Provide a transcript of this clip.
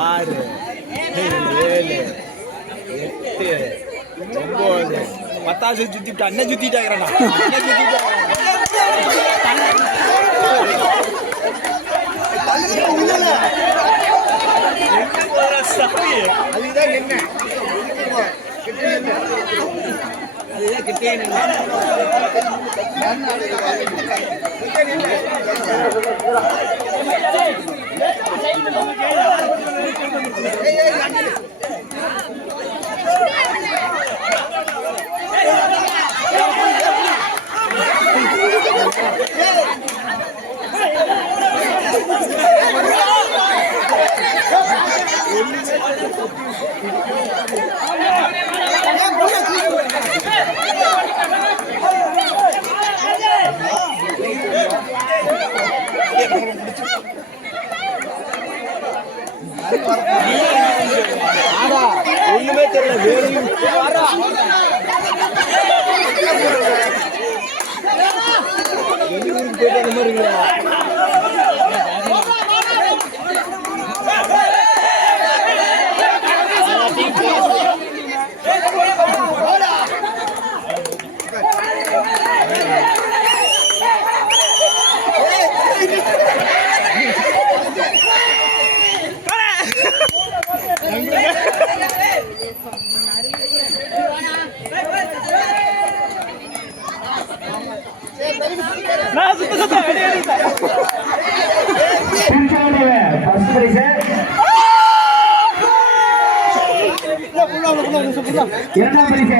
ஆறு 7 8 9 10 சுத்திட்டு அண்ணன் சுத்திட்டாங்கறா அண்ணன் சுத்திட்டாங்க அதுதான் என்ன அதுதான் கிட்டே ஒண்ணுமே தெரியல வேலையும் வெளியூருக்கு போயிட்டு அந்த மாதிரி இரண்டாம் பரிசு